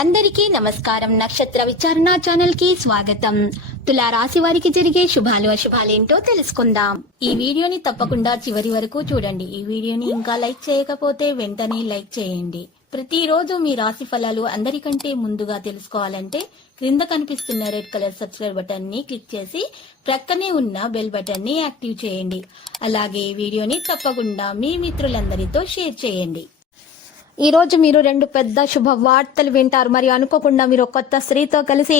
అందరికీ నమస్కారం. నక్షత్ర విచారణ ఛానల్ కి స్వాగతం. తులా రాశి వారికి జరిగే శుభాలు అశుభాలేంటో తెలుసుకుందాం. ఈ వీడియోని తప్పకుండా చివరి వరకు చూడండి. ఈ వీడియోని ఇంకా లైక్ చేయకపోతే వెంటనే లైక్ చేయండి. ప్రతిరోజు మీ రాశి ఫలాలు అందరికంటే ముందుగా తెలుసుకోవాలంటే క్రింద కనిపిస్తున్న రెడ్ కలర్ సబ్స్క్రైబ్ బటన్ ని క్లిక్ చేసి ప్రక్కనే ఉన్న బెల్ బటన్ ని యాక్టివ్ చేయండి. అలాగే ఈ వీడియోని తప్పకుండా మీ మిత్రులందరితో షేర్ చేయండి. ఈ రోజు మీరు రెండు పెద్ద శుభవార్తలు వింటారు. మరియు అనుకోకుండా మీరు కొత్త స్త్రీతో కలిసి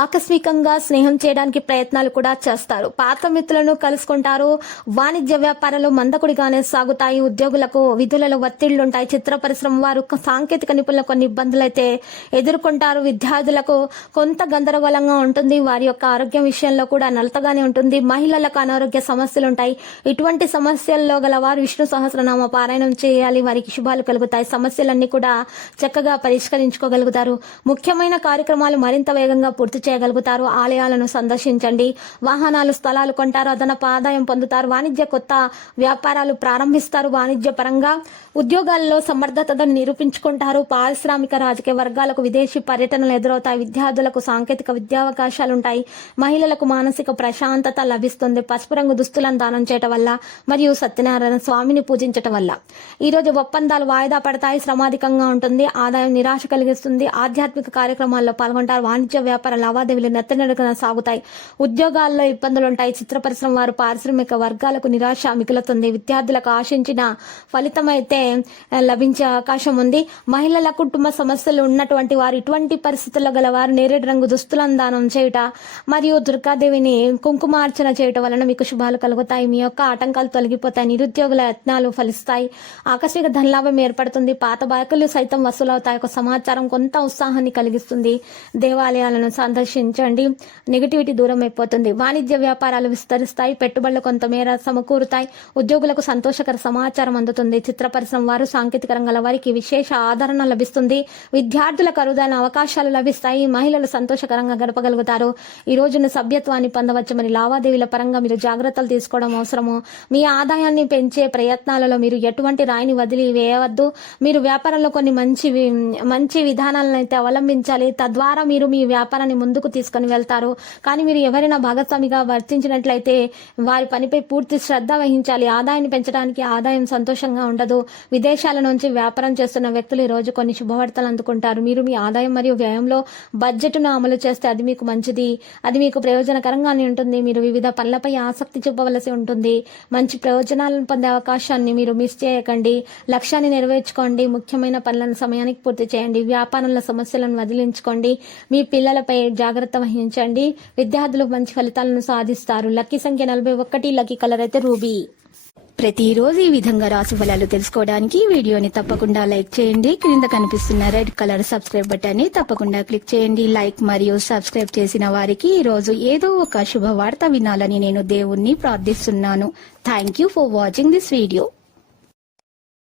ఆకస్మికంగా స్నేహం చేయడానికి ప్రయత్నాలు కూడా చేస్తారు. పాత మిత్రులను కలుసుకుంటారు. వాణిజ్య వ్యాపారాలు మందకుడిగానే సాగుతాయి. ఉద్యోగులకు విధులలో ఒత్తిళ్లుంటాయి. చిత్ర పరిశ్రమ వారు సాంకేతిక నిపుణులు కొన్ని ఇబ్బందులు అయితే ఎదుర్కొంటారు. విద్యార్థులకు కొంత గందరగోళంగా ఉంటుంది. వారి యొక్క ఆరోగ్యం విషయంలో కూడా నలతగానే ఉంటుంది. మహిళలకు అనారోగ్య సమస్యలు ఉంటాయి. ఇటువంటి సమస్యల్లో గల వారు విష్ణు సహస్రనామ పారాయణం చేయాలి. వారికి శుభాలు కలుగుతాయి. సమస్యలన్నీ కూడా చక్కగా పరిష్కరించుకోగలుగుతారు. ముఖ్యమైన కార్యక్రమాలు మరింత వేగంగా పూర్తి చేయగలుగుతారు. ఆలయాలను సందర్శించండి. వాహనాలు స్థలాలు కొంటారు. అదనపు ఆదాయం పొందుతారు. వాణిజ్య కొత్త వ్యాపారాలు ప్రారంభిస్తారు. వాణిజ్య పరంగా ఉద్యోగాల్లో సమర్థతను నిరూపించుకుంటారు. పారిశ్రామిక రాజకీయ వర్గాలకు విదేశీ పర్యటనలు ఎదురవుతాయి. విద్యార్థులకు సాంకేతిక విద్యావకాశాలుంటాయి. మహిళలకు మానసిక ప్రశాంతత లభిస్తుంది. పసుపు రంగు దుస్తులను దానం చేయటం వల్ల మరియు సత్యనారాయణ స్వామిని పూజించటం వల్ల ఈరోజు ఒప్పందాలు వాయిదా పడతాయి. శ్రమాధికంగా ఉంటుంది. ఆదాయం నిరాశ కలిగిస్తుంది. ఆధ్యాత్మిక కార్యక్రమాల్లో పాల్గొంటారు. వాణిజ్య వ్యాపార లావాదేవీలు నెత్తనెడుకన సాగుతాయి. ఉద్యోగాల్లో ఇబ్బందులుంటాయి. చిత్ర పరిశ్రమ వారు పారిశ్రామిక వర్గాలకు నిరాశ మిగులుతుంది. విద్యార్థులకు ఆశించిన ఫలితం అయితే లభించే అవకాశం ఉంది. మహిళల కుటుంబ సమస్యలు ఉన్నటువంటి వారు ఇటువంటి పరిస్థితుల్లో గల వారు నేరేడు రంగు దుస్తులను దానం చేయుట మరియు దుర్గాదేవిని కుంకుమార్చన చేయటం వలన మీకు శుభాలు కలుగుతాయి. మీ యొక్క ఆటంకాలు తొలగిపోతాయి. నిరుద్యోగుల యత్నాలు ఫలిస్తాయి. ఆకస్మిక ధనలాభం ఏర్పడుతుంది. పాత బాకీలు సైతం వసూలవుతాయి. ఒక సమాచారం కొంత ఉత్సాహాన్ని కలిగిస్తుంది. దేవాలయాలను సందర్శించండి. నెగిటివిటీ దూరం అయిపోతుంది. వాణిజ్య వ్యాపారాలు విస్తరిస్తాయి. పెట్టుబడులు కొంతమేర సమకూరుతాయి. ఉద్యోగులకు సంతోషకర సమాచారం అందుతుంది. చిత్ర పరిశ్రమ వారు సాంకేతిక రంగాల వారికి విశేష ఆదరణ లభిస్తుంది. విద్యార్థులకు అరుదైన అవకాశాలు లభిస్తాయి. మహిళలు సంతోషకరంగా గడపగలుగుతారు. ఈ రోజున సభ్యత్వాన్ని పొందవచ్చు. మరి లావాదేవీల పరంగా మీరు జాగ్రత్తలు తీసుకోవడం అవసరము. మీ ఆదాయాన్ని పెంచే ప్రయత్నాలలో మీరు ఎటువంటి రాయిని వదిలి వేయవద్దు. మీరు వ్యాపారంలో కొన్ని మంచి విధానాలను అయితే అవలంబించాలి. తద్వారా మీరు మీ వ్యాపారాన్ని ముందుకు తీసుకుని వెళ్తారు. కానీ మీరు ఎవరైనా భాగస్వామిగా వర్తించినట్లయితే వారి పనిపై పూర్తి శ్రద్ధ వహించాలి. ఆదాయాన్ని పెంచడానికి ఆదాయం సంతోషంగా ఉండదు. విదేశాల నుంచి వ్యాపారం చేస్తున్న వ్యక్తులు ఈ రోజు కొన్ని శుభవార్తలు అందుకుంటారు. మీరు మీ ఆదాయం మరియు వ్యయంలో బడ్జెట్ను అమలు చేస్తే అది మీకు మంచిది. అది మీకు ప్రయోజనకరంగానే ఉంటుంది. మీరు వివిధ పనులపై ఆసక్తి చూపవలసి ఉంటుంది. మంచి ప్రయోజనాలను పొందే అవకాశాన్ని మీరు మిస్ చేయకండి. లక్ష్యాన్ని నెరవేర్చుకోండి. ముఖ్యమైన పనులను సమయానికి పూర్తి చేయండి. వ్యాపారంలో సమస్యలను వదిలించుకోండి. మీ పిల్లలపై జాగ్రత్త వహించండి. విద్యార్థులు మంచి ఫలితాలను సాధిస్తారు. లక్కీ సంఖ్య 41. లక్కీ కలర్ అయితే రూబీ. ప్రతిరోజు ఈ విధంగా రాశి ఫలాలు తెలుసుకోవడానికి వీడియోని తప్పకుండా లైక్ చేయండి. క్రింద కనిపిస్తున్న రెడ్ కలర్ సబ్స్క్రైబ్ బటన్ ని తప్పకుండా క్లిక్ చేయండి. లైక్ మరియు సబ్స్క్రైబ్ చేసిన వారికి ఈ రోజు ఏదో ఒక శుభవార్త వినాలని నేను దేవుణ్ణి ప్రార్థిస్తున్నాను. Thank you for watching this video.